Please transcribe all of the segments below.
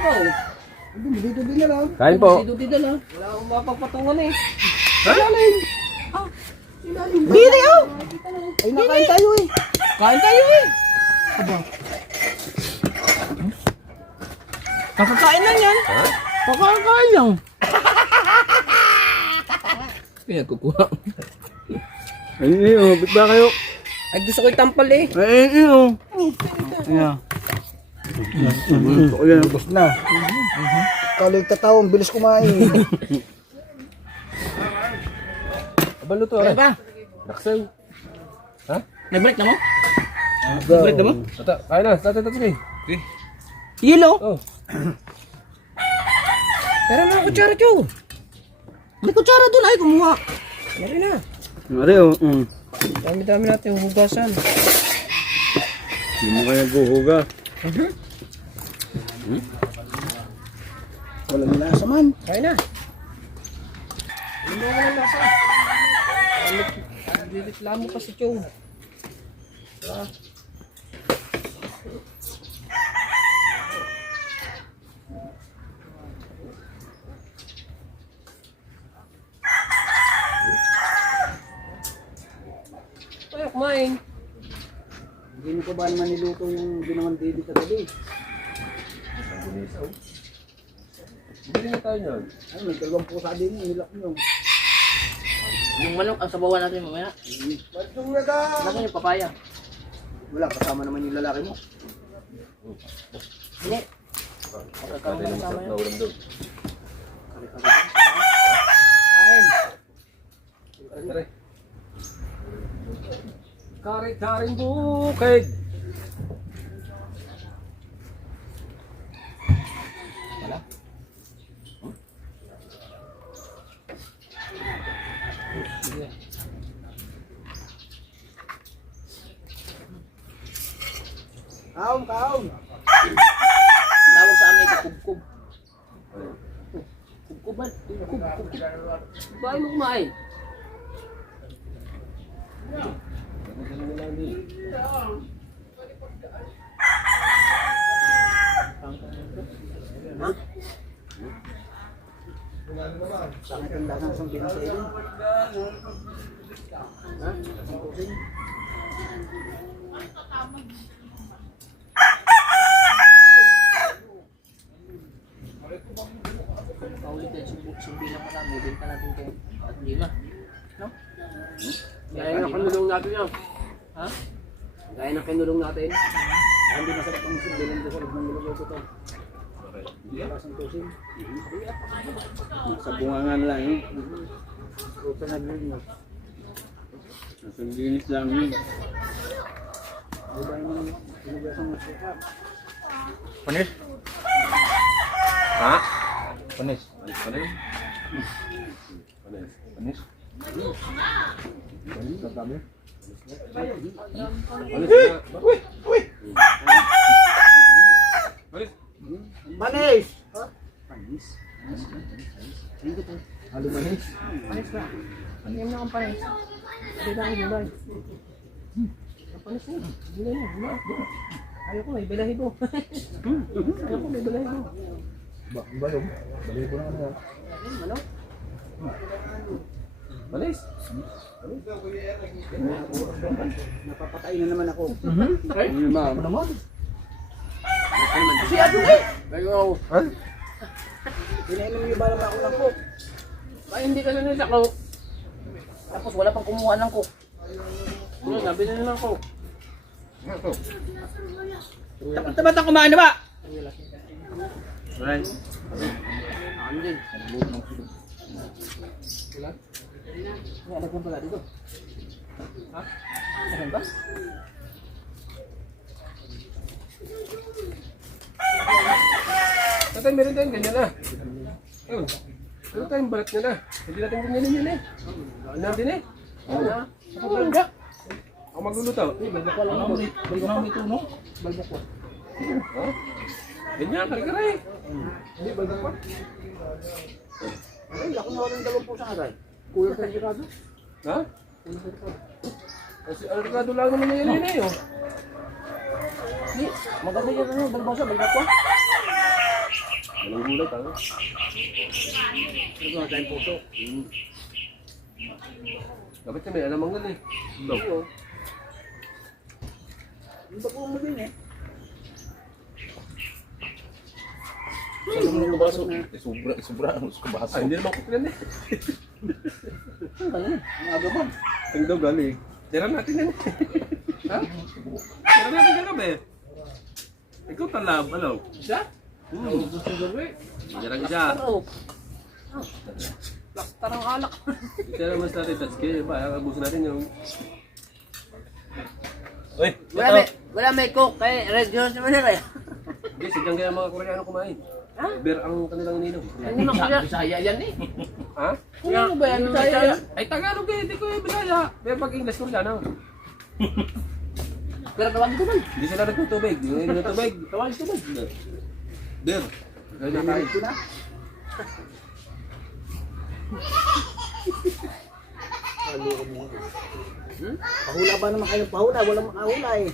pa oh. Dito din na lang. Kain po. Dito din na. Wala akong mapagpatungan eh. Ilalim. Ilalim. Dito yun. Ay, nakain tayo eh. Kain tayo eh. Aba. Kakakain lang yan. Kakakain lang. Kaya kukuha. Ay, oh, bit ba kayo? Ay gusto ko itampal eh. Ay, oh. Ayan. Ayan, ubos na. Kalig tatawang, bilis kumain. Abalo to, Kaya pa. Naksaw. Ha? Nag-break na mo? Break na mo? Tata, kain na. Tata, okay. Yelo. Oh. Pero mga kutsara tiyo. May kutsara doon ay kumuha. Meron na. Mari, oh. Dami-dami natin hugasan. Hindi mo kaya guhuga. Walang lasa man. Kain na. Hindi mo ka lang lasa. Reklamo pa si Chong. Ay, kumain. Hindi mo pa ba naman niluto yung ginawan David kagabi? Hindi na tayo yan. Ay, may dalawang pusa din, nilak nyo. Yung manok, ang sabawan natin mamaya. Ba't na ka? Laki yung papaya. Wala, kasama naman yung lalaki mo. Hindi. Tatay na masarap na ulam doon. Kain. Tara. Kari-karing bukid. Wala? Sige. Kaon, kaon. Tawag sa amin ito, kubkub. Kubkub ba? Kubkub. Bahay mo kumain. Saan itong lasang sa binasay din? Ha? Kusing? Paulit din, sumbilang ka lang. Mubin ka natin kayo. At lima. No? Gaya na kanulong natin yan. Ha? Gaya na kanulong natin. Hindi masarap ang sumbilang ko sa loob ng nilagay ko to. Lasang kusing. Sa bungangan lang yun. Ruta na rin yun. Nasa linis lang yun. Di ba yung pinigasang masukap? Panis? Ha? Panis? Panis? Panis? Panis? Panis? Panis? Tatami? Panis na? Uy! Uy! Panis? Manis! Ha? Panis. Halo manis? Panis ba? Panis na akong panis. Hindi na akong gulay. Panis na. Gulay na. Gulay. Ayaw ko may balahibo. Ayaw ko may balahibo. Bayog? Balik ko na ano yan. Ano? Panis? Napapatay na naman ako. Ano ma'am? Ako naman. Si Adonai! Ayaw! Ha? Pinainom niyo ba naman ako ng coke? Ay, hindi ka na nilakaw. Tapos wala pang kumuha ng coke. Nabili na ng coke. Tapat ang kumain na ba? Right. Ano din? Wala? May alagyan pala dito. Ha? Alagyan ba? Tatay, meron tayong ganyan na. Ayun. Meron tayong balat niya na. Hindi natin ganyan yun eh. Ano natin eh? Oo na. Ako ba? Ako magluluto. Balbak ko lang ako. Balbak ko ito, no? Balbak ko. Ha? Ganyan, kare-kare. Hindi, balbak pa. Ay, ako naman ng dalawang pusa agad. Kuya sa Ricardo? Ha? Kasi Ricardo lang naman yan yun eh. Oh. Hindi, maganda yun ano, balbak siya, balbak ko. gulay, tanga. Ano ba, dahil puso. Dapat kami, alamang gan eh. Oo. Ang bago mo din eh. Saan mo nung baso? Sobra. Ano sa baso? Ay, hindi naman ko yan eh. Ano? Ang aga ba? Ang daw galing. Tira natin yan. Ha? Tira natin yan kami. Ikaw talab, ano? Siya? Gusto gabi. Tira ka siya. Laktar ang alak. Tira mas natin, tas kaya ba? Gusto natin yung... Uy, Wala may cook kay Red Horse naman na kaya. Hindi, sadyang kaya mga Koreano kumain. Ha? Beer ang kanilang ininom. Hindi makaya. Bisaya yan eh. Ha? Ano ba yan? Bisaya. Ay, Tagalog eh, hindi ko yung Bisaya. Pero pag English Koreano. Pero tawag ko man. Hindi sila nagtutubig. Hindi nila nagtutubig. Tawag tubig. Beer. Kaya nakain. Ito na. Paluko mo. Pahula ba naman kayo? Pahula, walang makahula eh.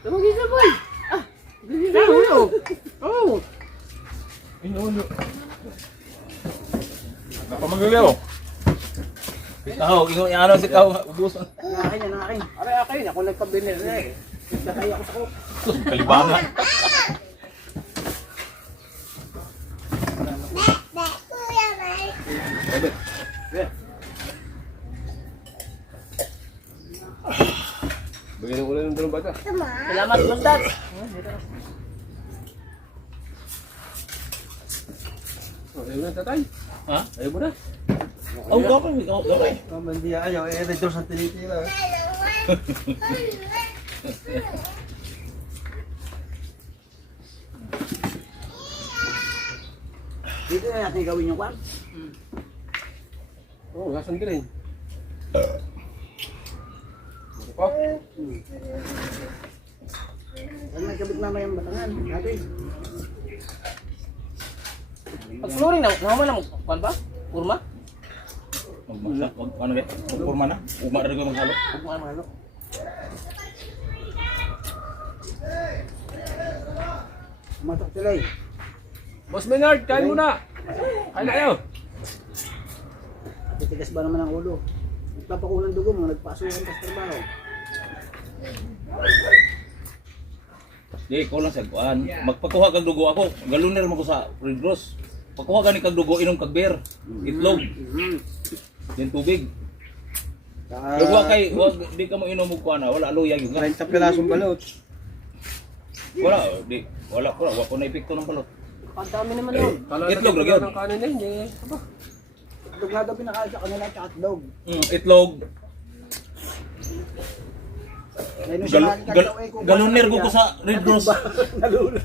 Tumagin sa boy. Ulo. Oh. inuulo. Napamagagaw. Ikaw, ano si Kao, ubusan. Ang akin yan, ang akin. Aray akin, ako nagpabinil na eh. Nagkakay ako sa cook. Kalibangan. Bigyan ng ulan ng dalawang bata. Salamat Bundat. Oh, ayaw na tatay. Ha? Ayaw mo na. Oh, gawin. Gawin. Mandiya ayaw, eh, ito sa tinitira. Dito na natin gawin yung kwan. Oo, gasan din eh. Pa? Ano may kabit mamaya yung batangan? Natin. Pag flooring na, naman lang kwan ba? Kurma? Magmasa. Ano ba? Magpurma na. Uma na rin ko maghalo. Huwag mo ano. Matok sila eh. Boss Maynard, kain muna. Kain na kayo. Titigas ba naman ang ulo? Nagpapakulang dugo mo, nagpasukan ka sa trabaho. Di, ikaw lang sa kuan. Magpakuha kag dugo ako. Galuner mo ko sa Red Cross. Pakuha gani kag dugo, inom kag beer. Itlog. Yan tubig. Dugo kay, wag di ka mo inom og kuan, wala luyag yun. 30 pirasong balot. Wala, di. Wala ko na epekto ng balot. Ang dami naman yun. Lagyan Itlog, lagyan. ng kanin eh. Hindi. Aba. Itlog na daw pinakain sa kanila at hotdog. Itlog. Dahil nung sinabi ka daw, eh, kung Galuner wala ko sa Red Cross. Nalula.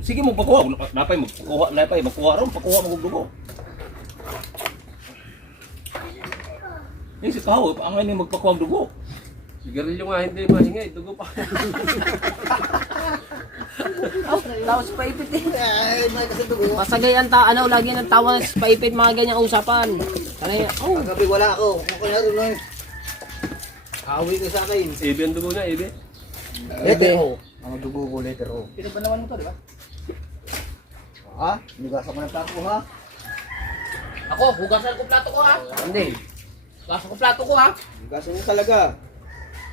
Sige mo pakuha, napay magkuha ron, pakuha mo og dugo. Yung si Kao, ang ngayon yung magpakuha ang dugo. Sigarilyo nga hindi mahingay. Dugo pa. Tapos paipit eh. Ay, may kasi dugo. Masagay ang ano, lagi ng tawa sa paipit mga ganyang usapan. Kanay, oh. Kagabi wala ako. Kung kaya doon ay. Awi ka sa akin. Ibe ang dugo niya, ibe. Letter O. Ang dugo ko, letter O. Pino ba naman mo to, di ba? Ha? Nigasan ko ng tapo ha? Ako, hugasan ko plato ko ha. Hindi. Hugasan ko plato ko ha. Nigasan mo talaga.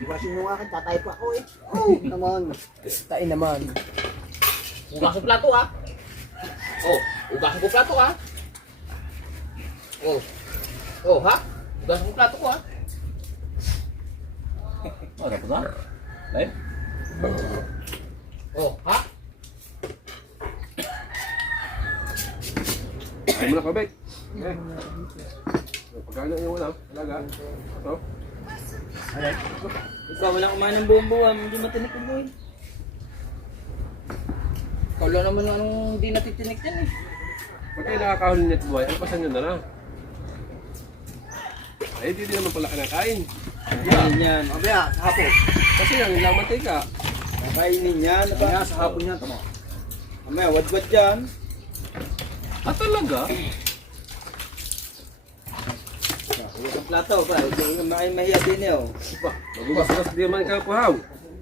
Nigasan mo nga akin, tatay pa ako eh. Oh, naman. Tain naman. Hugasan ko plato ha. Oh, hugasan ko plato ha. Oh. Oh, ha? Hugasan ko plato ko ha. Oh, dapat na. Lain. Oh, ha? Ay mo na kabay. Eh. Pagkano yung wala? Talaga. Ito. Ikaw wala kumain ng buong buwan, hindi matinik ko boy. Ikaw lang naman anong hindi natitinik yan eh. Pag kayo nakakahulin nito buhay, ay pasan nyo na lang. Ay, hindi naman pala kinakain. Kainin yan. Abaya, sa hapon. Kasi yung ilang mantika. Kainin yan. Kaya sa hapon yan. Tama. Mamaya, wad-wad yan. Ah, talaga? Huwag ang plato pa. Huwag mahiya din eh. Oh. Ba, magugas-gas di man kapuhaw.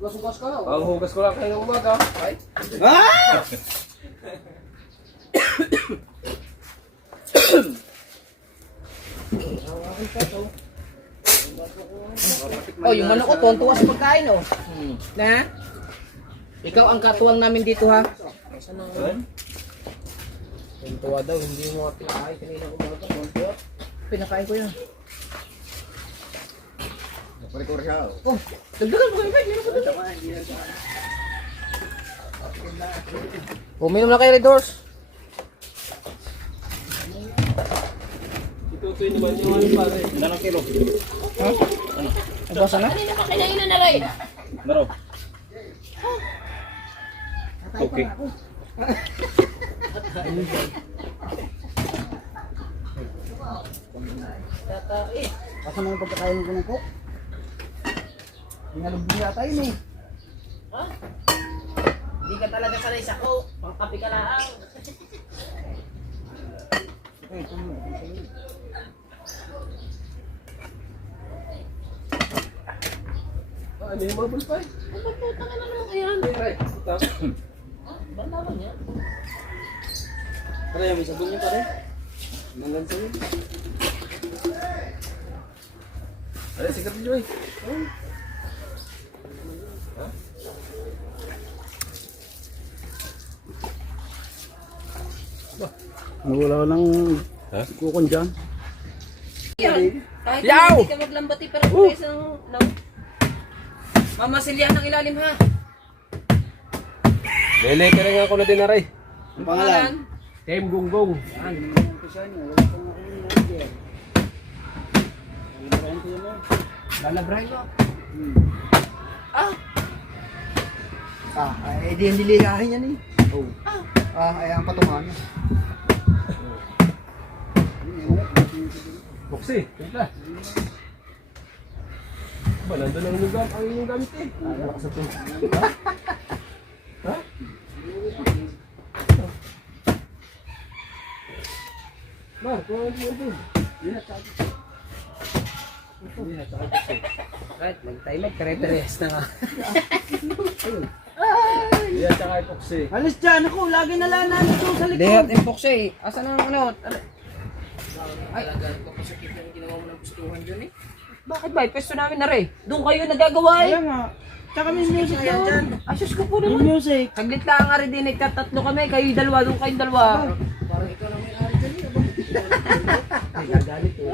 Hugas-hugas ka. Ang hugas ko lang kayo ng umaga. Ay. Oh, yung manok ko, tuwan-tuwa sa pagkain, oh. Na? Ikaw ang katuwang namin dito, ha? Tuwan-tuwa daw, hindi mo nga pinakain kanina umaga. Tuwan-tuwa. Pinakain ko yan. Oh, dagdagan mo kayo, meron pa doon. Uminom na kayo, Red Horse. Itutoy naman yung ano pare. Ilan ang kilo? Nabasa na? Kanina pa kinainan na rin. Naro. Okay. Asa mo yung pagkakain ko ng coke? Hinalubog yata yun eh. Hindi ka talaga sanay sa ko. Pangkapi ka lang. Ano yung bubble pie? Pagputa ka na naman yan. Ay, puta. Bandawan yan. Pare, may sabon niya pare. Nangan sa'yo. Pare, sikat niyo eh. Nawala ng kukon dyan. Yan. Kahit hindi ka maglambati pero kung isang mamasilyahan ng ilalim ha. Lele, kaya nga ako na din aray. Ang pangalan? Team Gunggong. Lalabrahin mo. Eh di hindi lihahin yan eh. Oh. Ay ang patungan. Boxy, timpla. Ba, nandun ang inyong ang inyong gamit eh. Wala ka sa to. Ha? Mar, kung ano mo din. Right, mag-timer, kare-teres na nga. Yan, tsaka epoxy. Alis dyan ako, lagi na lang nandito sa likod. Dehat impox eh. Asan ang ano? Ay, kapasakit na yung ginawa mo ng gustuhan dyan eh. Bakit ba? Pwesto namin na rin. Doon kayo nagagawa eh. Kaya nga. Tsaka may music Ayan doon. dyan. Asus ko po May naman. music. Saglit lang nga rin din. Nagtatatlo kami. Kayo dalawa. Doon kayong dalawa. Parang ikaw lang may ari dyan eh. Ay, gagalit eh.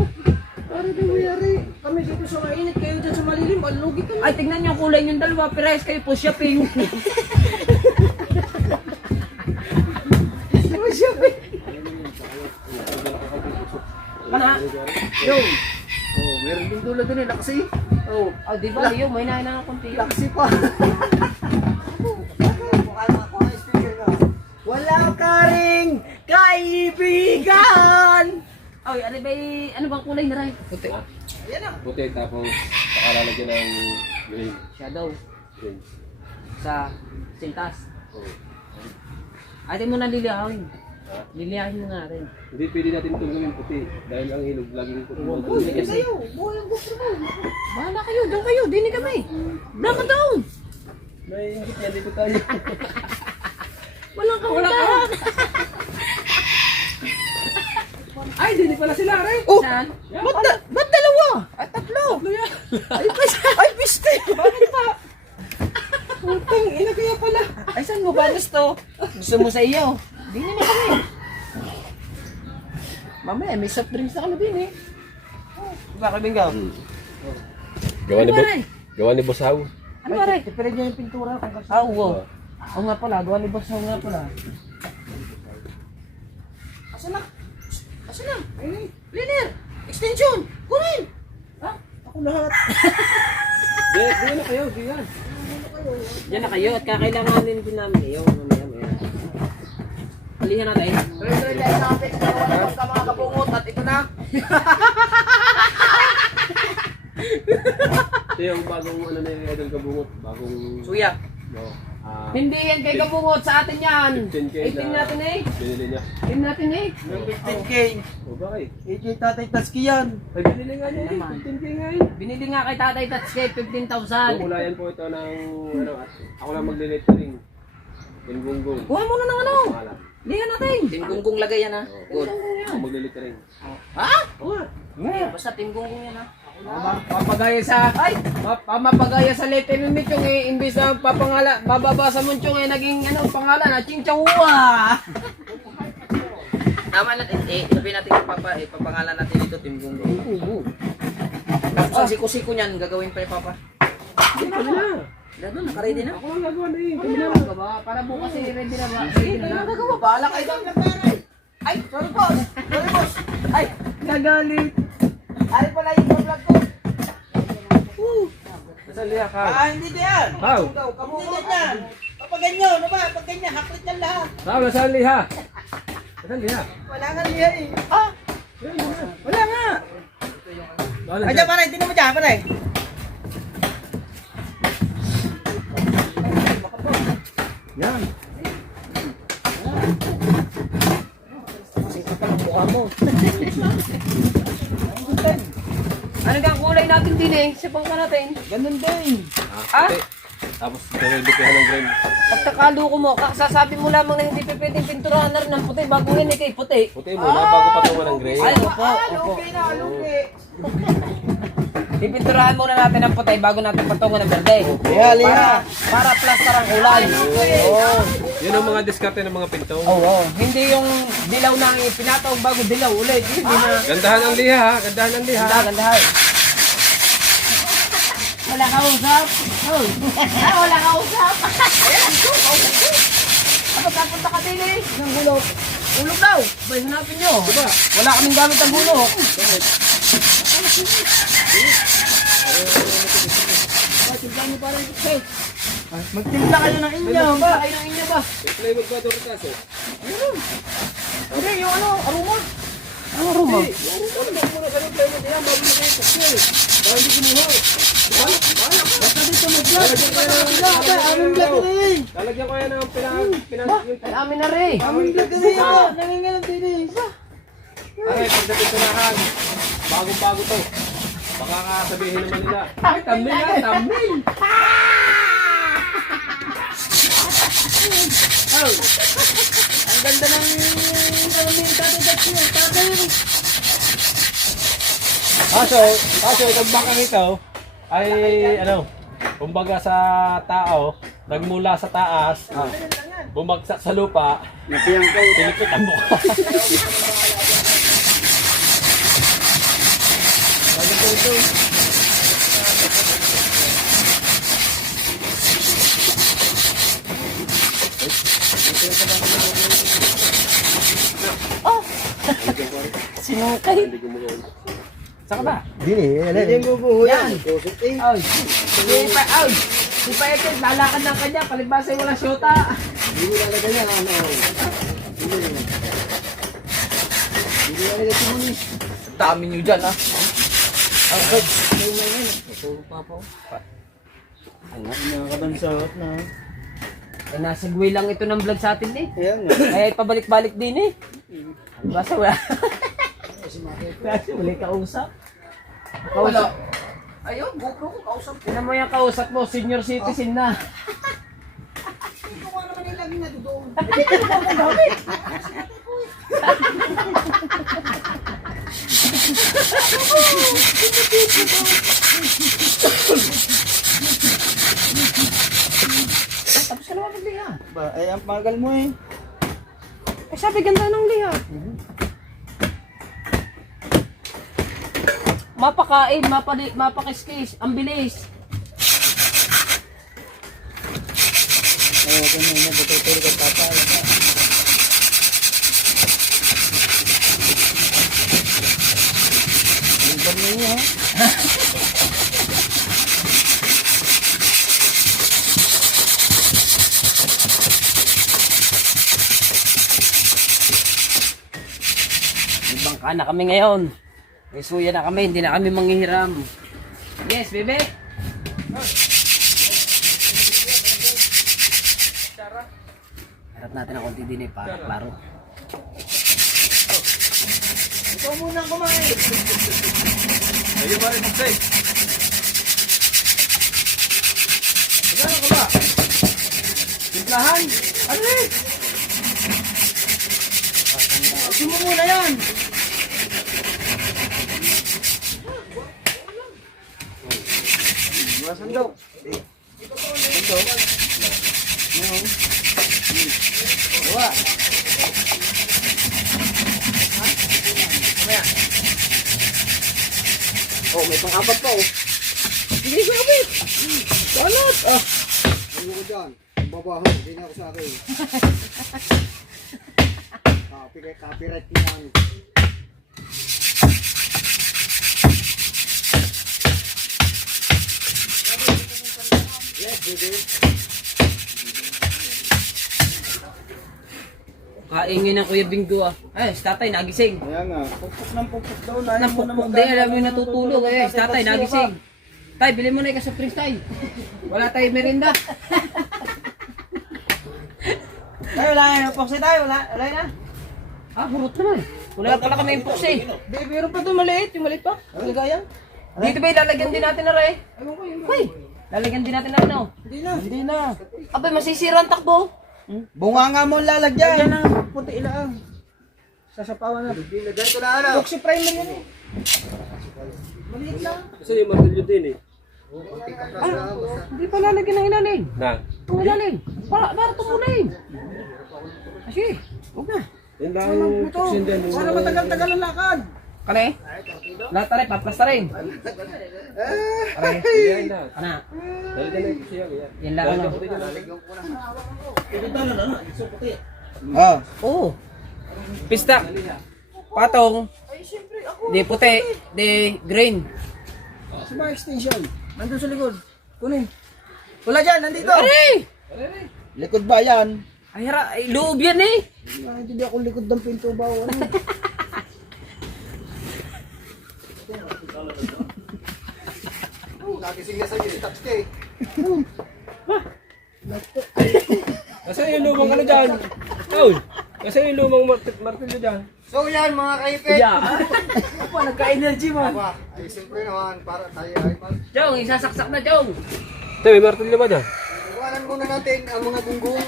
Pare na mayari. Kami dito sa mainit, kayo dyan sa malilim. Alugi ka. Ay, tignan niyo ang kulay yung dalawa. Perez kayo po shopping. Kana? Yo. Oh, meron din dula doon eh, laksi. Oh, Oh, di ba? Yung may nahinang akong tiyo. laksi pa. Wala ka ring kaibigan. Ay, ano ba ano bang kulay na rin? Puti. Puti, tapos pakalalagyan ng green. Shadow. Green. Sa sintas. Oh. Ate mo na liliyahawin. Liliyahin mo nga rin. Hindi pwede natin itong gawin puti. Dahil ang ilog laging puti. Kasi bahala kayo, doon kayo, dinig kami. Dapat doon. May ingit yan dito tayo. Walang kawalan. Ay, hindi pala sila rin. Oh, ba't dalawa? Ay, tatlo. Ay, piste. Bakit pa? Putang, ina kaya pala. Ay, saan mo ba gusto? Gusto mo sa iyo? Di na kami. Mamaya, may soft drinks na kami din eh. Bakit Bingaw? Gawa ni Ano aray? Gawa ni Bosaw. Ano aray? Pero dyan yung pintura. Ah, oo. Oo nga pala, gawa ni Boss nga pala. Asan na? Asan na? Cleaner! Extension! Kunin! Ha? Ako lahat. Di na kayo, di yan. Diyan na kayo at kakailanganin din namin kayo. Mamaya. Alihan natin. Pero dyan sa atin, wala ka mga kabungot at ito na. Ito yung bagong ano na yung idol kabungot. Bagong... Suya. No. Hindi yan kay Kabungot, sa atin yan. 15K 18 natin eh. Binili niya. Team natin eh. 15K. O bakit? AJ Tatay Taski yan. Ay, binili nga niya eh. 15K nga eh. Binili nga kay Tatay Tatske, 15,000. Kukulayan po ito ng, ano, ako lang magle-lettering. Gunggong. Kuha mo na ng ano. Pangalan. Lihan natin. Team Gunggong lagay yan ha. Good. Ako magle-lettering. Ha? Basta Team Gunggong yan ha. Papagaya sa pamapagaya sa letter ng Chong eh, imbis na bababasa mo Chong eh, naging ano pangalan na Chingchahua. Tama natin. Sabihin natin kung papangalan natin dito Team Gunggong. Tapos ang siko-siko niyan, gagawin pa ni Papa. Ito na. Doon, nakaready na. Ako lang gagawa na eh. Kami na ba? Para bukas eh, ready na ba? Ready na na. Nagagawa, bahala kayo doon. Ay, sorry boss. Sorry boss. Ay, nagalit. Ay pala yung vlog ko. Nasaan liya ka? Hindi na yan. How? Hindi na yan. Kapag ganyan, ano ba? Pag ganyan, haklit yan lahat. How? Nasaan liha? Nasaan liha? Wala nga liya eh. Wala nga. Wala Ayan pare, tingnan mo dyan pare. Yan. Ano gang kulay natin din eh? Sipang ka natin. Ganun din. Puti. Tapos ready ka ng green. Pagkakalo ko mo, sasabi mo lamang na hindi pwedeng pinturahan na rin ng puti bago yan eh kay puti. Puti muna bago patungan ng gray. Ay, opo, opo. Pipinturahan muna natin ng puti bago natin patungan ng berde. Liha. Para plaster ang kulay. Oo. Yun ang mga diskarte ng mga pinto. Oo. Hindi yung dilaw na pinataw bago dilaw ulit. Hindi na. Gandahan ang liha ha. Gandahan ang liha. Gandahan. Wala ka usap. Wala ka usap. Kapag kapunta ka din eh. Ng gulok. Gulok daw. Bay, hanapin nyo. Diba? Wala kaming gamit ang gulok. Magtimpla kayo ng inyo. Ba? Kayo ng inyo ba? Plywood ba ito rin kaso? Hindi, yung ano, aroma. Ano aroma? Lalagyan ko yan ng Ay, amin na rin. Nangingalang din eh. Pare, pagdating sa lahat, bagong-bago to. Baka nga sabihin naman nila, ay, tambil nga, tambil! Ang ganda ng Kaso itong bakang ito, ay, ano, kumbaga sa tao, nagmula sa taas, bumagsak sa lupa, pinipit ang mukha. sinukay. Saka ba? Hindi yung bubuho yan. Ay, si pa ito, lalakad ng kanya, palibasay walang syota. Hindi mo lalagyan yan. Ano? Hindi lalagyan si Muni. Dami nyo dyan, ha? Anak niya kabansot na. Eh, nasa gwi lang ito ng vlog sa atin, eh. Ayan nga. Eh, pabalik-balik din, eh. Basta wala. Kasi wala kausap. Kausap. Ayun, GoPro ko, kausap. Tinan mo yung kausap mo, senior citizen na. Tapos ka naman magliha. Ba, ay ang pagal mo eh. Eh, sabi ganda ng liha. Mapakain, mapakiskis, ang bilis. Ay, ganun na. Tutulog ang tatay. Yung pamilya niya, ha? May bangka na kami ngayon. May suya na kami, hindi na kami manghihiram. Yes, bebe. Harap natin ang konti din para klaro. Ikaw muna kumain. Ayun pa rin, Magsay. Magkano ka ba? Timplahan? Ano eh? Ayusin mo muna yan. Iwasan daw. Diba? Oh, may pang-apat pa oh. Hindi ko abit. Salat. Ah. Ano ko dyan? Babaho, hindi na ako sa akin. Copyright yan. Yes, baby. Kaingin ng Kuya Bingo ah. Ay, si tatay nagising. Kaya nga, pupuk ng pupuk daw. Napukpuk din, alam yung natutulog. Ay, si tatay nagising. Tay, bilhin mo na yung ka-surprise tay. Wala tayo merinda. Ay, wala na yung poksi tayo. Wala na. Ah, hurot naman. Wala kami yung puksi. Baby, meron pa ito maliit. Yung maliit pa. Ligayang. Dito ba ilalagyan din natin na rin? Uy, lalagyan din natin na ano? Hindi na. Abay, masisira ang takbo. Bunga nga mo ang lalagyan. Yan ang puti ilang. Sasapawan na. Ganito na ano. Poksi primer yan eh. Maliit lang. Kasi yung martilyo din eh. Hindi pa lalagyan ng ilalim. Na. Itong ilalim. Para tumulim. Kasi, huwag na. Yan lang yung tuksin din. Para matagal-tagal ang lakad. Kale? Lahat tayo, paplasta rin. Kale? Yan na. Ana, Dali ka na yung siya. yan lang ano. Ah. Oo. Pista. Patong. Di puti, di green. Suma extension. Nandun sa likod. Kunin. Wala dyan, nandito. Aray! Likod ba yan? Ay, loob yan eh. Hindi ako likod ng pinto ba o ano. Nagising na sa'yo si Tatsuke. Kasi yung lumang ano dyan. Uy! Kasi yung lumang martilyo dyan. So yan mga kaipit. Opo, nagka-energy mo. Aba, ay siyempre naman para tayo ay mag... Jong, isasaksak na Jong. Ito, may martilyo ba dyan? Iwanan muna natin ang mga gunggong.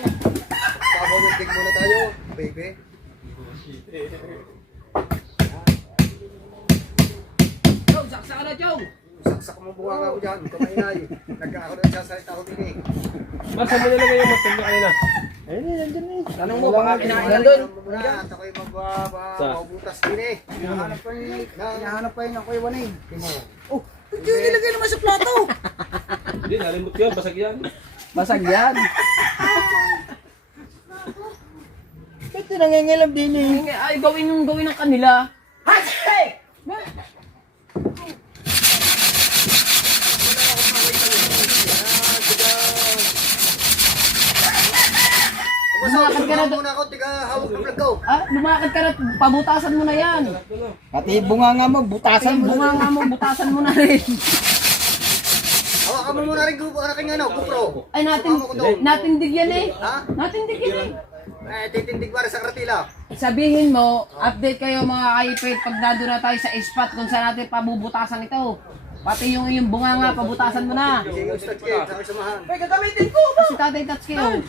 Pabawindig muna tayo, baby. Jong, saksak na Jong. Saksak mo bunga nga ako dyan, kumainay. Nagkaako na siya salita ko din eh. Marsa mo nilagay yung martilyo kanina. Tanong mo, baka kinain na doon. Muna, at ako'y mabutas din eh. Hinahanap pa yun ako yung wanay. Timo. Oh, hindi nilagay naman sa plato. Hindi, nalimot yun. Basag yan. Basag yan. Ito nangingilam din eh. Ay, gawin ng kanila. Lumakad ka na doon. Muna ako, tiga hawak ng vlog ko. Ah, lumakad ka na, pabutasan mo na yan. Pati bunga nga mo, butasan Kasi bunga nga mo, butasan mo na rin. Hawakan mo muna rin grupo, aking ano, GoPro. Ay, natindig yan eh. Ha? Natindig yan eh. Titindig para sa kartila. Sabihin mo, update kayo mga kaipit pag nandun na tayo sa spot kung saan natin pabubutasan ito. Pati yung bunga nga, pabutasan mo na. Sige, Ustad Kate, sa samahan. Ay, gagamitin ko ba? Si Tatay Tats kayo.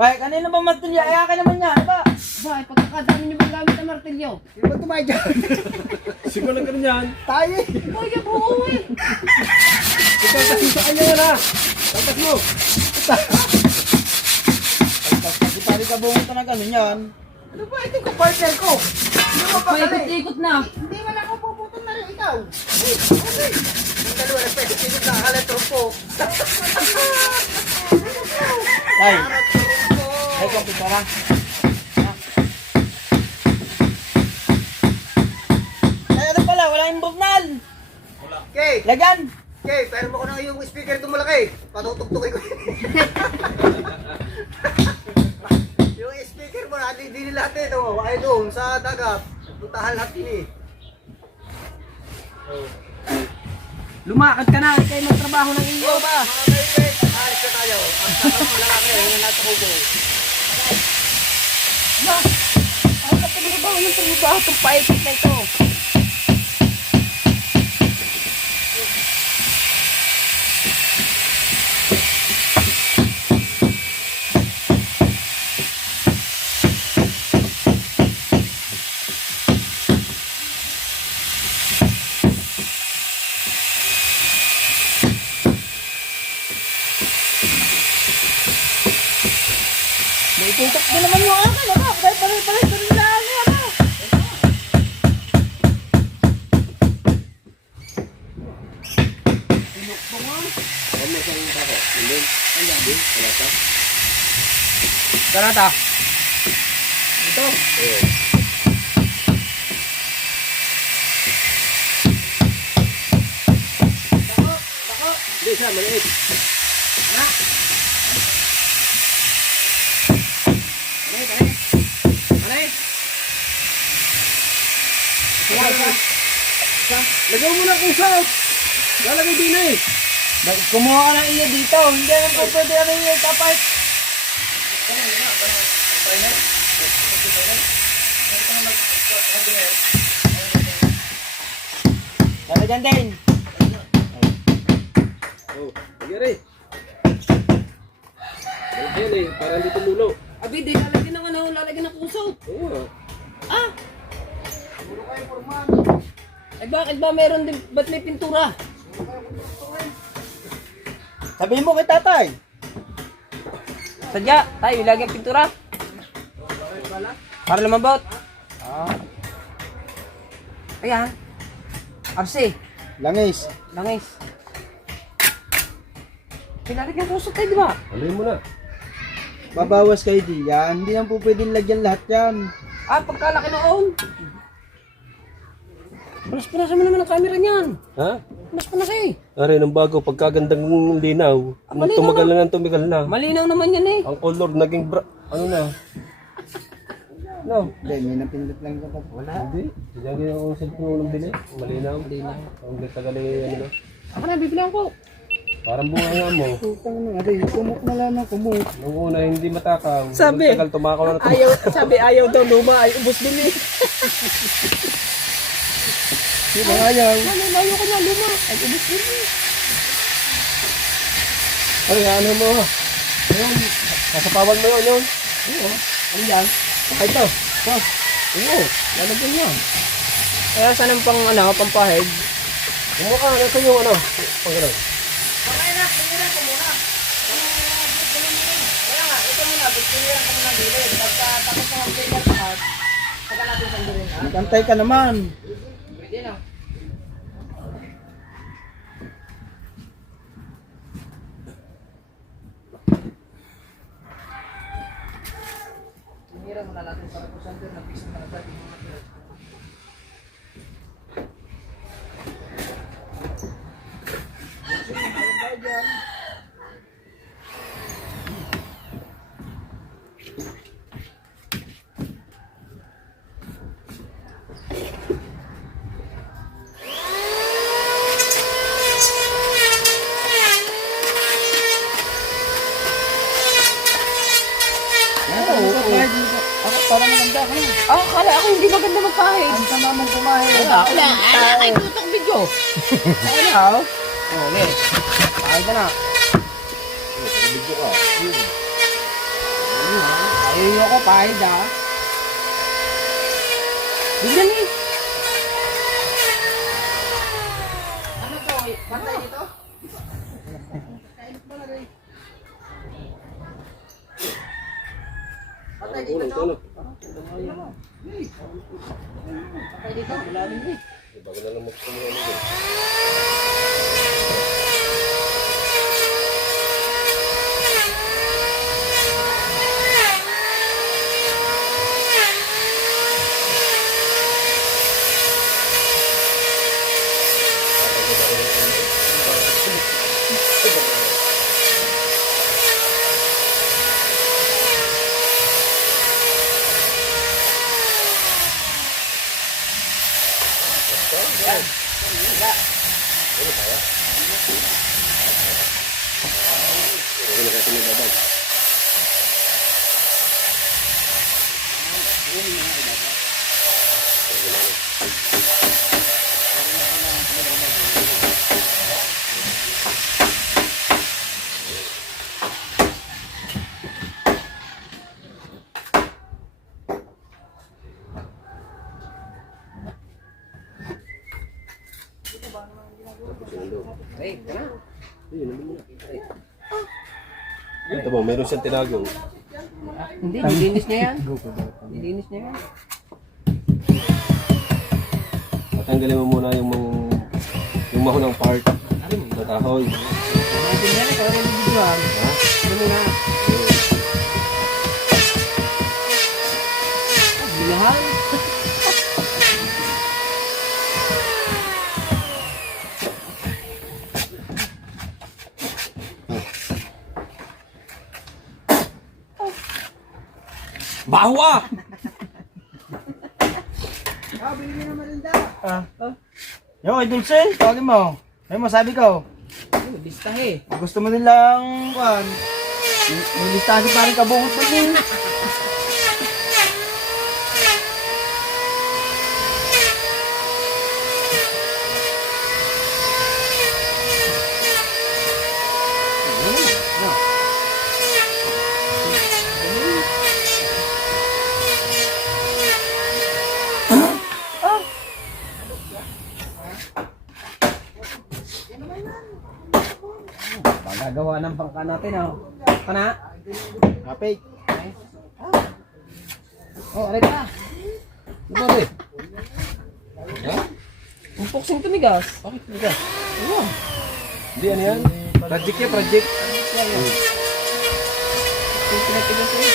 Ay, kanina ba martilyo? Ay, akin naman yan. Ba? Ba, ay pagkakadami niyo bang gamit ang martilyo? Sino ba tumayo dyan? Siguro na ganun yan. Tayo eh. Uy, buo eh. Ikaw, kasi sa kanya yan ha. Tantas mo. Pati pari ka buong ito na gano'n yan. Ano ba? Ito ko partner ko. Hindi mo pa kali. Paikot-ikot na. Hindi man ako puputol na rin ikaw. Yung dalawa, nagpesok-pesok na akalat trumpo. Ay. Ay, kung pitara. Ay, ano pala? Wala yung burnal. Kate, Lagan. Kate, pero mo ko na yung speaker itong malaki. Patutugtugin ko. Yung speaker mo, hindi lahat eh. Ito, ay doon, sa dagat. Puntahan lahat din eh. Lumakad ka na, kayo magtrabaho ng iyo ba? Mga kaipit, alis ka tayo. Ang sakal mo lalaki, yung nasa kubo. Ay, kapag-trabaho ng trabaho itong paipit na ito. May tutok din naman yung akin, ano? Pare-pare rin lang yan, ano? Karata. Ito. Hindi, siya, maliit. Lagaw mo na kung saan. Lalagay din eh. Kumuha ka ng iyo dito. Hindi naman po pwede kami iyo tapay. Tara dyan din. Oh, nagyari. Yan eh, para hindi tumulo. Abi, di lalagyan ng ano, lalagyan ng puso. Oo. Ah! Eh bakit ba meron din, ba't may pintura? Sabihin mo kay tatay. Sadya, tayo, ilagay ang pintura. Para lumabot. Ah. Ayan. Arsi. Langis. Langis. Pinalagyan ko sa tayo, di ba? Alin mo na. Babawas kayo diyan. Hindi naman po pwedeng lagyan lahat yan. Ah, pagkalaki noon. Mas punasan mo naman ang camera niyan. Ha? Mas punas eh. Are, ng bago, pagkagandang linaw. Nung malinaw tumagal na ng tumagal na. Malinaw naman yan eh. Ang color naging ano na. No. Hindi, may napindot lang ito. Wala. Hindi. Diyan yung cellphone mo nang bili. Malinaw. Malinaw. Ang tagal ano na. Ako na, bibilihan ko. Parang bunga nga mo. Putang na nga rin. Kumok na lang ng kumok. Nung una hindi matakaw. Sabi. Nung tagal tumakaw na tumakaw. Ayaw, sabi ayaw daw luma, ay ubos din eh. Di ba ayaw? Ayaw ko na luma, ay ubos din eh. Ay, ano mo? Ayun. Nasapawan mo yun. Oo, ano yan? Ay, ito. Oo, lalagyan yan. Kaya saan ang pang, ano, pampahid? Kumukha na ito yung ano. Pang gano'n. Okay na, piniran ko muna. Kaya nga, ito muna, piniran ko muna gilid. Pagka tapos na ang piniran lahat, saka natin sandurin ha. Magantay ka naman. Pwede na. Piniran muna natin para kung sandurin na piso na agad yung mga piniran. Ako para maganda ka na. Ah, kala ako hindi maganda magpahid. Ang sama mong kumain. Wala, ay tutok video. Ano na? Oh, okay. Pahid ka na. Video ka. Ayaw ko pahid ha. Bigyan eh. Ano to? Pantay dito? Pantay dito to? Pantay dito? Wala din eh. Bago na lang magkumuha nito. Ito mo, meron siyang tinago. Hindi, nilinis niya yan. Nilinis niya yan. Patanggalin mo muna yung mahunang part. Sa kahoy. Natin yan, kaya may bibigyan. Ha? Ano mo na? Bilahan. Bawa! Yo, ay Dulce, tawagin mo. Ay mo, sabi ko. Listahe. Kung gusto mo nilang, kuhan, may listahan si parang kabungot mo din. Pagagawa ng bangka natin, oh. Kana? Kapit. Oh, aray ka. Ano ba rin? Ha? Ang puksing tumigas. Bakit tumigas? Hindi, ano yan? Project yan, project. Yung pinatigas eh.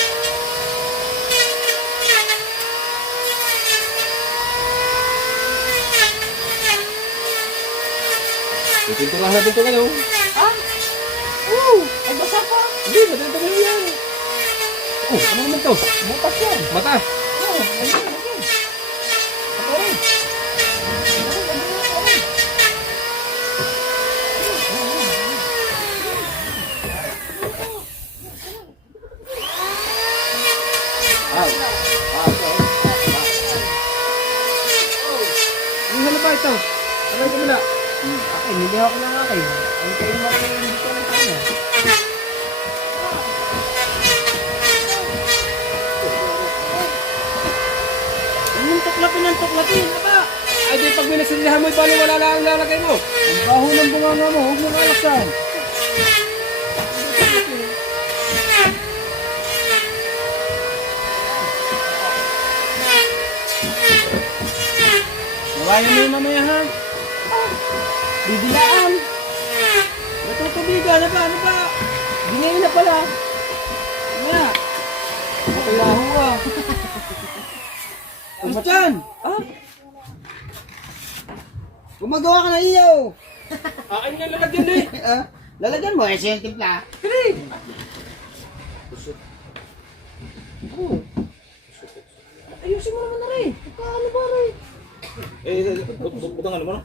Pinturahan natin ito ngayon. Ay, basa pa. Hindi, madali mo yan. Oh, ano naman to? Butas yan. Mata. Oh, ayun, ayun. Ako rin. Ano ba ito? Aray ko muna. Ay, hindi ako na akin. Ang kayo mo rin hindi ko lang kanya. Anong tuklapin ang tuklapin? Aba! Ay, di pag minasindihan mo, paano wala lang ang lalagay mo? Ang baho ng bunganga mo, huwag mong alaksan. Gawain mo yung mamaya ha. Bibilaan. Natutubigan, ano ba? Bingayin na pala. Mamaya. Baho ah. Ano dyan? Ah, Gumagawa ka na iyo. Akin yung lalagyan eh. Lalagyan mo, eh, siya yung timpla. ayusin mo naman na rin. Paano ba rin? Butangan mo na.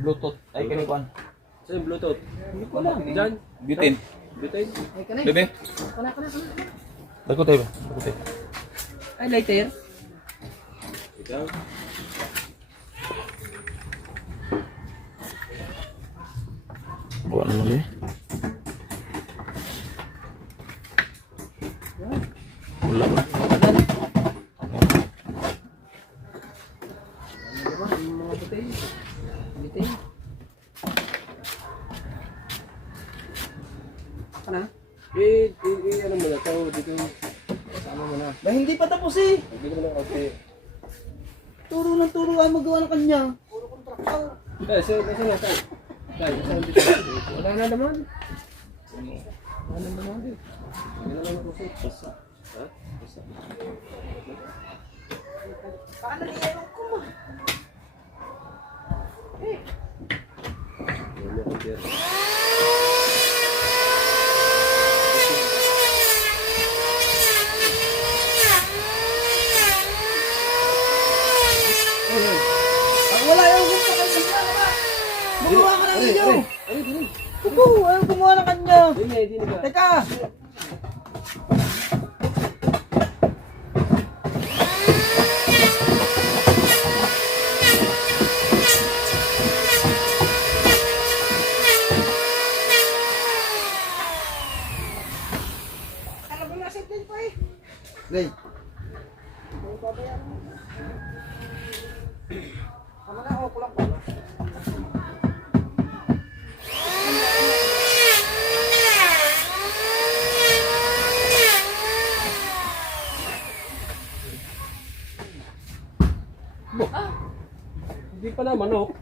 Bluetooth. Ay, kinikuan. Saan yung Bluetooth? Hindi ko alam. Diyan. Butin. Butane. Ay, kanay. Bebe. Kana. Dako tayo ba? Dako tayo. Ay, lighter. Ikaw. Buwan mo ulit. Wala ba? Mga butay. Butay. Kana? Ano mo na ito? Dito. Kasama mo na. Na hindi pa tapos eh. Hindi mo na kasi. Turo ng turo ay magawa ng kanya. Eh, saan? Saan dito? Wala na naman. Ano naman din? Hindi na lang ako sa basa. Ha? Basa. Paano niya ko mo? Wala ko dyan. Pag wala yung gusto kayo sa kanya, ba? Gumawa ka ng iyo. Ay, dito. Upo, ayaw gumawa ng kanya. Hindi na. Teka. Ray. pa na manok.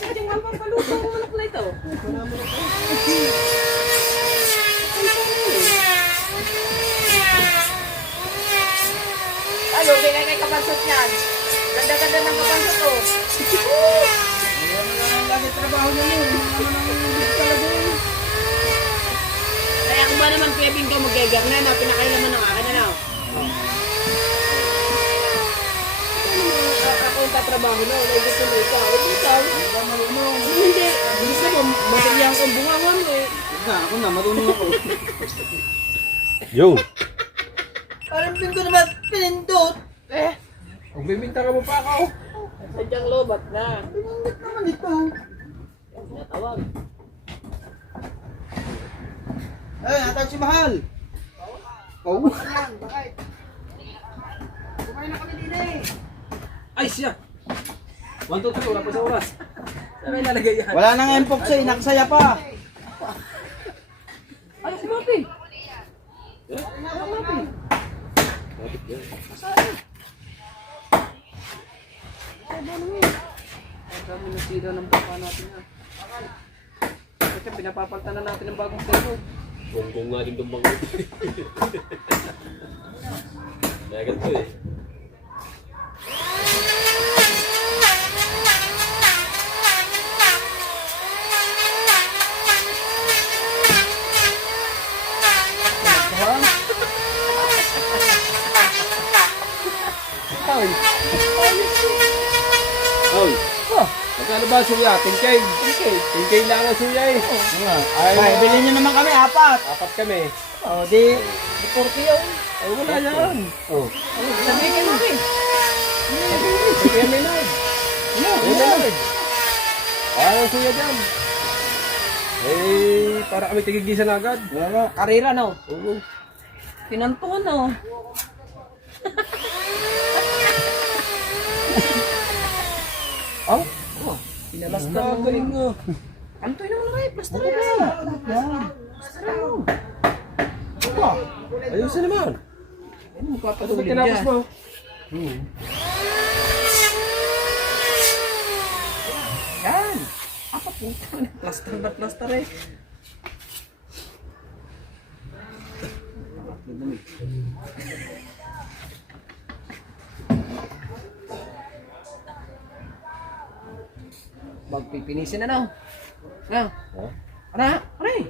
Sadyang nga papaluto ang manok na ito. Ano, bigay kay kapansot yan. Ganda-ganda ng kapansot to. Lagi trabaho niya yun. Talaga yun. Kaya kung ba naman Kuya Bingo mag-gegar na, pinakailaman ng akin, ano? Ako yung tatrabaho na, wala gusto mo ikaw. Ikaw, hindi. Gusto mo, matilyan kong bunga mo eh. Ako na, marunong ako. Yo! Parang pinto naman, pinindot. Kung bibintara mo pa ako. Sadyang lobat na. Pinindot naman ito. Natawag. Ay, natag si Mahal. Oh. Kumain na kami din eh. Ay siya! 1, 2, 3, wala pa sa oras. Saan may lalagay yan? Wala nang epoxy, nakasaya pa. Ay, kumati. Ang dami nasira ng baka natin ha. Kasi pinapapaltan na natin ng bagong pelo. Gonggong nga din itong bangkit. Kaya ganito eh. Oy! Magkano ba suya? 10K? 10K lang ang suya eh. Ay, bilhin nyo naman kami, apat. 4 kami. O, di 40 yun. Ay, wala yan. Oh. Sabihin mo rin. Sige, may nag. May nag. Ang suya dyan. Eh, para kami tigigisan agad. Karira no? Oo. Pinantungan no? Ang? Pinalastan mo. Galing nga. Antoy naman na rin. Plaster rin. Ayusin naman. Ano mo Ano ba papatulin tinapos dyan? mo? Yan. Apa po? Plaster na plaster eh. Magpipinisin na daw. Ano? Ano? Ano eh?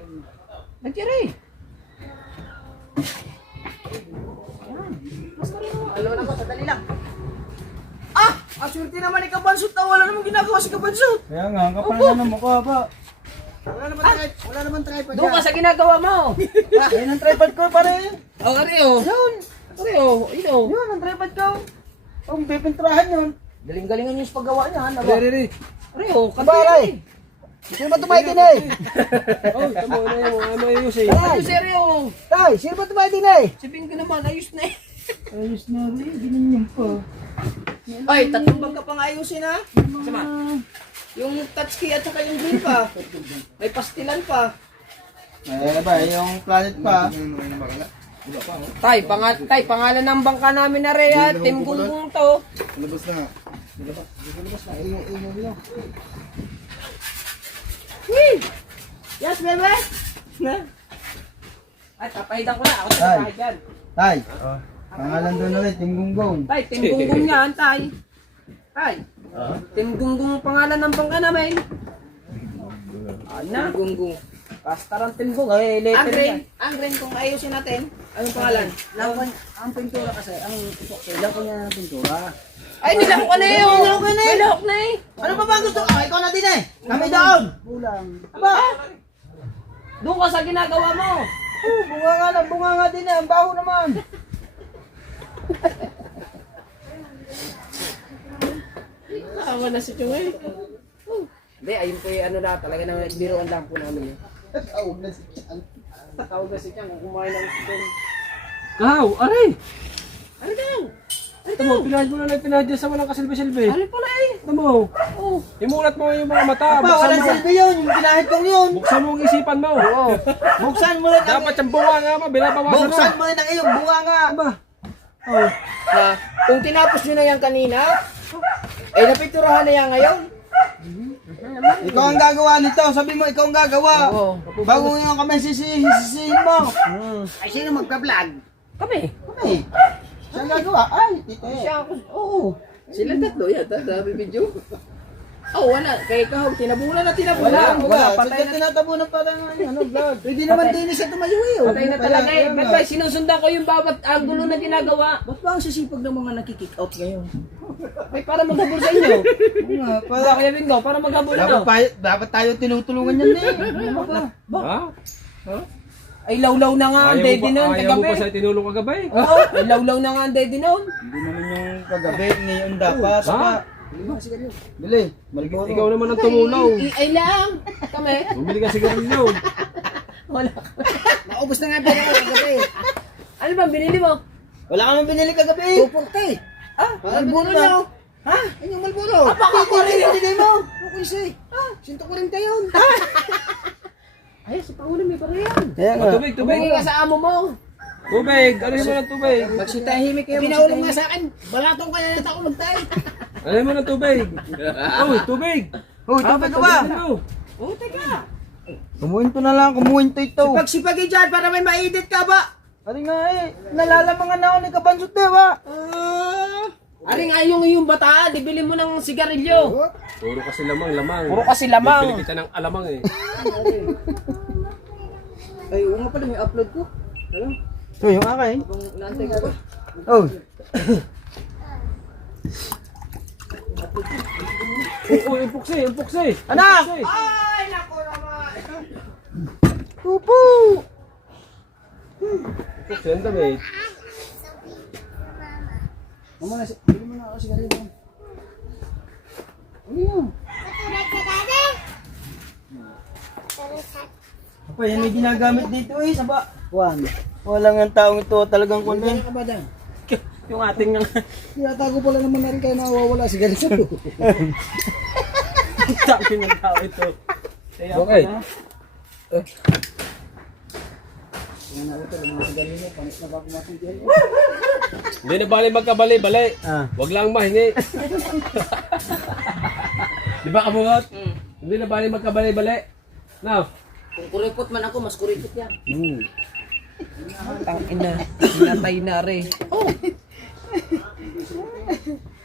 Nagtira eh. Alo na ko, sadali lang. Ah! Ang swerte naman ni Kabansot na wala namang ginagawa si Kabansot. Kaya nga, kapal na ng mukha ba? Wala naman tripod Doon ka sa ginagawa mo. Ayun ang tripod ko, pare. Oh, Areo. Yun. Areo. Ito. Yun, ang tripod ko. Ang pipintrahan yun. Galing-galingan yung paggawa niya. Ano ba? Riri. Areo. Kabaray. Sino ba tumayo din eh? Oh, tamo na yung mga ayusin. Ano si Areo? Tay, sino ba tumayo din eh? Si Bingo naman. Ayos na eh. Ayos na rin, ginanyan pa. Ay, tatlong bangka pang ayusin ha. Sama. Yung touch key at saka yung grill pa. May pastilan pa. Eh ba, yung planet pa. Tay, pangalan ng bangka namin na rin ha. Team Gunggong to. Labas na. Wee! Yes, bebe! Ay, papahidan ko na. Ako sa Tay. bahay dyan. Tay, pangalan doon ulit, yung gunggong. Tay, Team Gunggong yan, tay. Tay. Team Gunggong ang pangalan ng bangka namin. Team Gunggong. Pastarang Team Gunggong. Ay, letter yan. Ang green kung ayusin natin. Anong pangalan? Ang pintura kasi, ang ilang ko niya ng pintura. Ay, nilahok ka na eh. Nilahok ka na eh. Nilahok na eh. Ano pa ba gusto? Ah, ikaw na din eh. Kami doon. Kulang. Aba, Doon ka sa ginagawa mo. bunga nga din eh. Ang baho naman. Tama na si Chungay. Hindi, ayun po yung ano na, talaga na biroan lang po namin yun. Tawag na si Chan. Tawag na si Chang kung kumain ng doon. Kaw, aray! Ano daw? Tamo, pinahid mo na lang pinahid dyan sa walang kasilbi-silbi. Ano pala eh? Tamo, Oh. imulat mo yung mga mata. Aba, Buksan walang mo. silbi yun. Yung pinahid kong yun. Buksan mo ang isipan mo. Oo. Buksan mo rin ang... Dapat yung bunga nga mo, binabawasan mo. Buksan mo rin ang iyong bunga nga. Aba. Kung tinapos nyo na yan kanina, Ay, napinturahan na yan ngayon. Ikaw ang gagawa nito. Sabi mo, ikaw ang gagawa. Oo. Bago ngayon kami sisihin mo. Ay, sino magpa-vlog? Kami. Kami. Siya ang gagawa. Ay, tito. Siya ako. Oo. Sila tatlo yata. Sabi video. Oh, wala. Kaya ikaw, tinabunan na tinabunan. Wala. Patay Patay na. tinatabunan pa rin ang vlog. Pwede naman din siya tumayo eh. Patay na talaga eh. Ba't ba sinusundan ko yung bawat angulo na ginagawa? Ba't ba ang sisipag ng mga nakikick out ngayon? Ay, para maghabol sa inyo. Para Para kaya bingo, para maghabol na. dapat tayo tinutulungan yan eh. Ha? Ay, lawlaw na nga ang daddy noon. Ayaw mo Kagabi. pa sa tinulong kagabi? Oo, ay lawlaw na nga ang daddy noon. Hindi naman yung kagabi, ngayon dapat. Ha? Saka, bili, Malboro. Ikaw naman ang tumulaw. Ay lang. Kami. Bumili ka sigarilyo. Wala. Maubos na nga pera ko kagabi. Ano ba binili mo? Wala ka man binili kagabi. 240. Ah, Malboro binili na. mo. Ha? Ayun yung Malboro. Baka ko rin binili mo. Ako isa eh. 140 yun. Ay, si Pangulo may parehan. Kaya nga. Tubig, tubig. Tumingin ka sa amo mo. Tubig. Ano mo ng tubig? Magsitahimik kayo. Pinaulam nga sa akin. Balatong ka na ako magtay. Ano mo ng tubig? Oh, tubig. Hoy, tubig ka ba? Oh, teka. Kumuhinto na lang, kumuhinto ito. Pagsipagin dyan para may maedit ka ba? Ano nga eh, nalalamangan na ako ni Kabansot eh, ba? Aring ayong yung bata, dibili mo ng sigarilyo. Puro kasi lamang. Puro kasi lamang. Bibili kita ng alamang eh. Ay, oo nga pala, may upload ko. Ano? Ito yung akin. Kung naantay ka ba? Oh. Oh, impukse. Anak! Ay, naku naman. Pupu! Impukse, ang damit. Mama na, bili mo na ako sigarilyo. Ano yun? Apa, yan may ginagamit dito eh, saba. Juan. Walang ang taong ito talagang Ano kundi. ka ba dyan? Yung ating nga. Tinatago pala naman na rin kayo nawawala sigarilyo. Dami ng tao ito. Kaya Okay. pala. Yan na ito, mga sigarilyo. Panis na ba kumasin dyan? Hindi na bali magkabali-bali. Ah. Wag lang mahingi. Di ba kabungot? Hindi na bali magkabali-bali. Now. Kung kuripot man ako, mas kuripot yan. Hmm. Tang ina, pinatay na rin. Oh,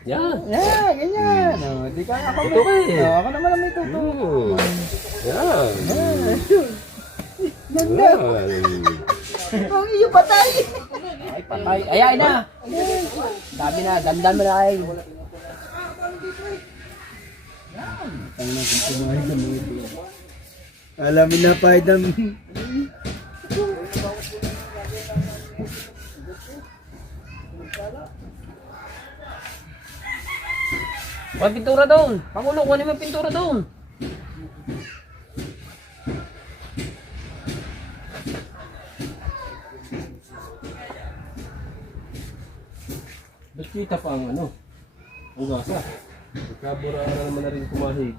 Yan. Yeah, ganyan. No, di ka ako Ito ka eh. Ako naman ang may tuto. Yan. Ganda. Ang iyo patay. ay patay. Ay na. Dami na, dandan mo na ay. Alamin na pa idam. May pintura doon. Pangulo, kunin mo yung pintura doon. Ba't kita pa ang ano? Ang gasa. Nagkabura na naman na rin kumahig.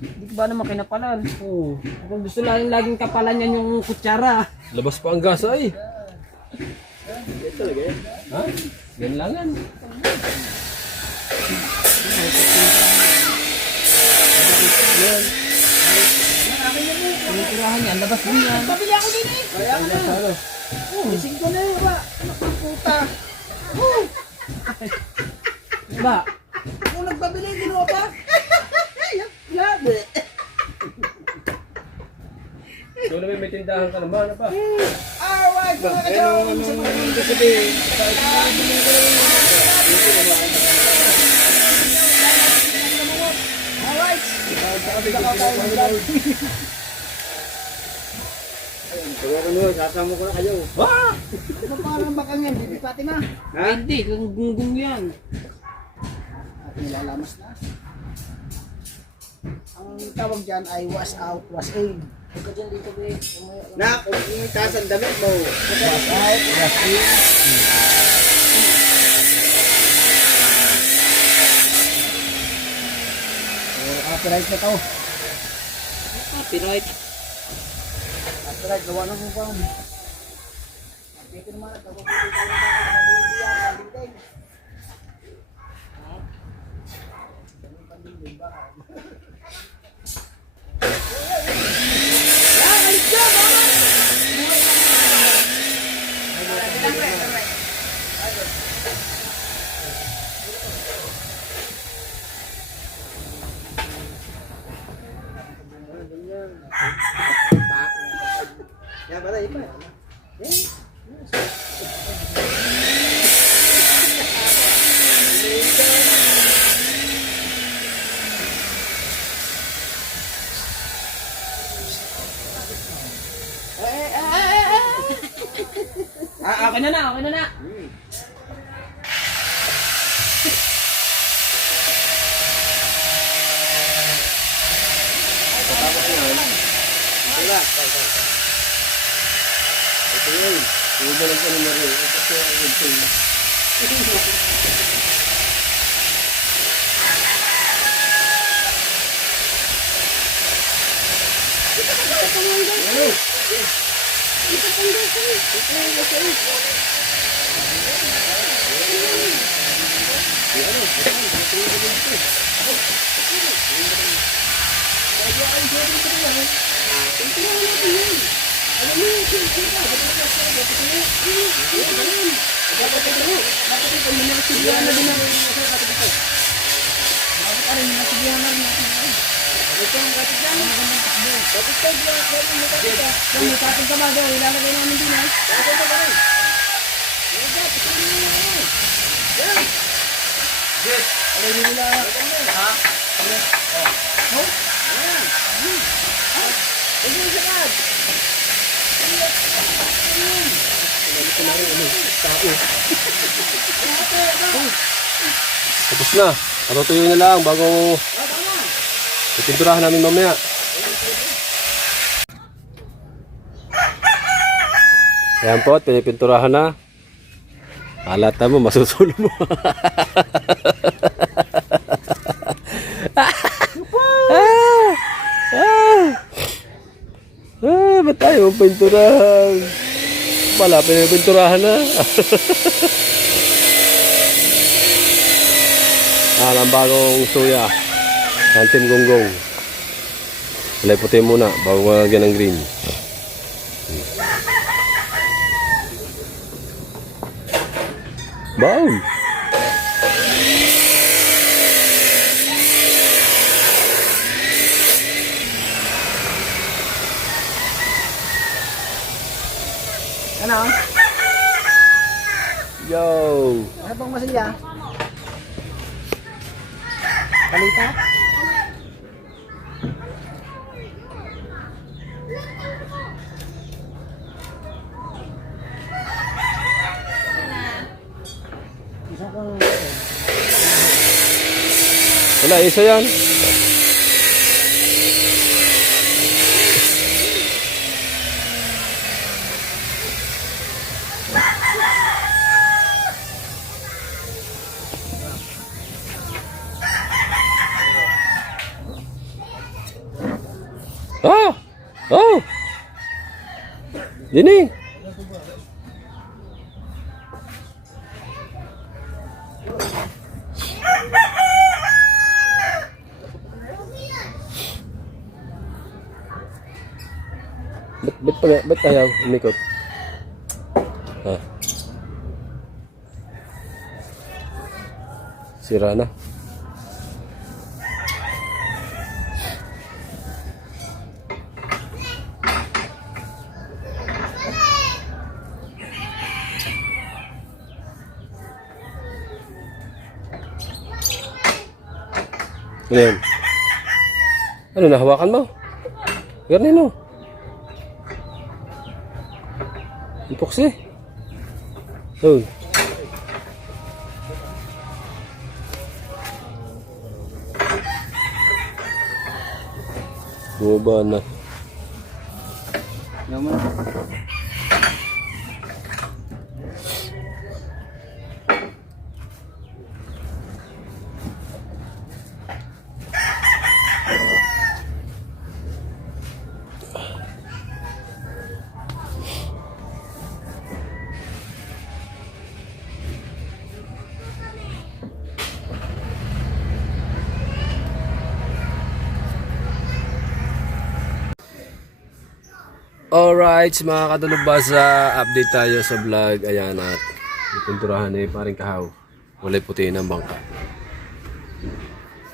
Hindi ko ba naman kinapalan? Oo. Kung gusto lang laging kapalan yan yung kutsara. Labas pa ang gasa eh. Ha? Yan lang yan. Piniturahan yan, labas din yan. Pabili ako din eh. Kaya ka na. Ising ko na yun ba? Anak ng puta. Ba? Kung nagpabili, ginawa pa. Yabe. So na may tindahan ka naman, ano pa? Awag ko na kayo. Alright. Sasama ko na kayo. Ano parang bakang yan? Bibi Fatima. Hindi, gunggong yan. At nilalamas na. Ang tawag dyan ay wash out, wash in. Ito dyan dito, be. Na, kung itaas ang damit mo. Wash out, wash in. Copyright na to. Copyright. Copyright, gawa na mo ba? Dito naman, Yan, patay pa. Okay na na, okay na na. Ito yun. Huwag na lang ka naman rin. Ito yun. Tapos na. Patutuyo na lang bago pipinturahan namin mamaya. Ayan po, pinipinturahan na. Halata mo, masusulo mo. Ba't tayo pinturahan? Wala, pinipinturahan na. Ang bagong suya. Ang Team Gonggong. Kulay puti muna, bago magagyan ng green. Baul! Ano? Yo! Ano pang masilya? Kalita? Wala, isa yan. Ah! Oh! Dini! Ba't ayaw umikot? Ha? Sira na. Ano yan? Ano, nahawakan mo? Ganun mo. Epoxy. Oh. Bumaba na. Yaman. Alright, mga kadalubasa, update tayo sa vlog. Ayan, at ipinturahan ni paring Kahaw. Walay puti ng bangka.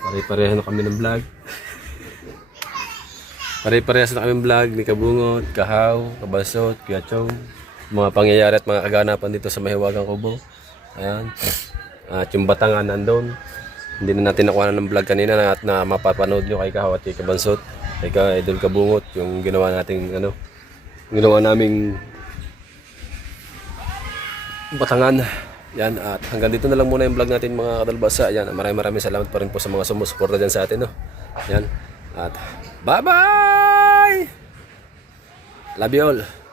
Pare-pareho na kami ng vlog. Pare-parehas na kami vlog ni Kabungot, Kahaw, Kabalsot, Kuya Chong. Mga pangyayari at mga kaganapan dito sa Mahiwagang Kubo. Ayan. At yung Batangan nandun. Hindi na natin nakuha ng vlog kanina at na mapapanood nyo kay Kahaw at kay Kabalsot. Kay Idol Kabungot, yung ginawa nating ginawa naming Batangan. Yan, at hanggang dito na lang muna yung vlog natin mga kadalbasa. Yan, maraming salamat pa rin po sa mga sumusuporta dyan sa atin. No? Yan, at bye-bye! Love you all!